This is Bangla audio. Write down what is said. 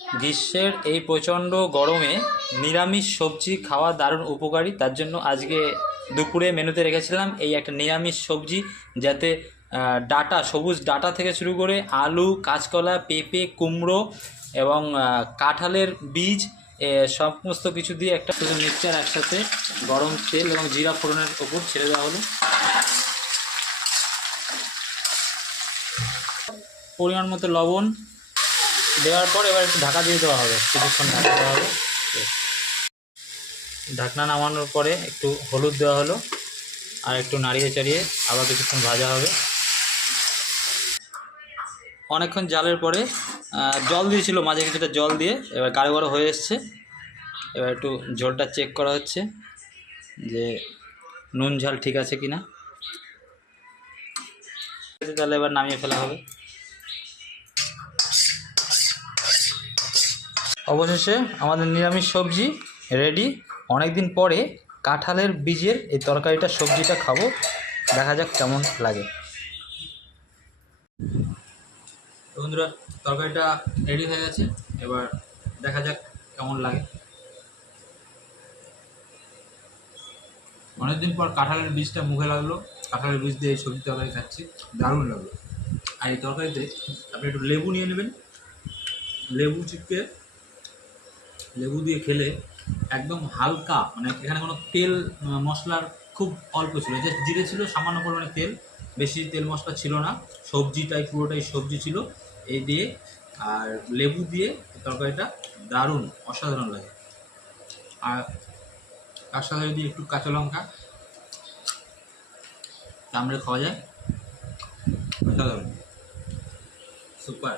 গ্রীষ্মের এই প্রচণ্ড গরমে নিরামিষ সবজি খাওয়া দারুণ উপকারী। তার জন্য আজকে দুপুরে মেনুতে রেখেছিলাম এই একটা নিরামিষ সবজি, যাতে ডাঁটা, সবুজ ডাঁটা থেকে শুরু করে আলু, কাঁচকলা, পেঁপে, কুমড়ো এবং কাঁঠালের বীজ সমস্ত কিছু দিয়ে একটা শুধু মিক্সচার একসাথে গরম তেল এবং জিরা ফোড়নের ওপর ছেড়ে দেওয়া হলো। পরিমাণ মতো লবণ দেওয়ার পর এবার একটু ঢাকা দিয়ে দেওয়া হবে, কিছুক্ষণ ঢাকা দেওয়া হবে। ঢাকনা নামানোর পরে একটু হলুদ দেওয়া হলো, আর একটু নাড়িয়ে চাড়িয়ে আবার কিছুক্ষণ ভাজা হবে। অনেকক্ষণ জালের পরে জল দিয়েছিল, মাঝে কিছুটা জল দিয়ে এবার গাঢ় গাঢ় হয়ে এসছে। এবার একটু ঝোলটা চেক করা হচ্ছে যে নুন ঝাল ঠিক আছে কি না। তাহলে এবার নামিয়ে ফেলা হবে। অবশেষে আমাদের নিরামিষ সবজি রেডি। অনেক দিন পরে কাঁঠালের বীজের এই তরকারিটা, সবজিটা খাবো, দেখা যাক কেমন লাগে। বন্ধুরা, তরকারিটা রেডি হয়ে গেছে, এবার দেখা যাক কেমন লাগে। অনেকদিন পর কাঁঠালের বীজটা মুখে লাগলো, কাঁঠালের বীজ দিয়ে এই সবজি তরকারি খাচ্ছি, দারুণ লাগলো। আর এই তরকারিতে আপনি একটু লেবু নিয়ে নেবেন, লেবু চিপকে লেবু দিয়ে খেলে একদম হালকা, মানে এখানে কোনো তেল মশলার খুব অল্প ছিল, জাস্ট জিরে ছিল, সামান্য পরিমাণে তেল, বেশি তেল মশলা ছিল না। সবজিটাই পুরোটাই সবজি ছিল এই দিয়ে, আর লেবু দিয়ে তরকারিটা দারুণ অসাধারণ লাগে। আর তার সাথে যদি একটু কাঁচা লঙ্কা কামড়ে খাওয়া যায়, অসাধারণ, সুপার।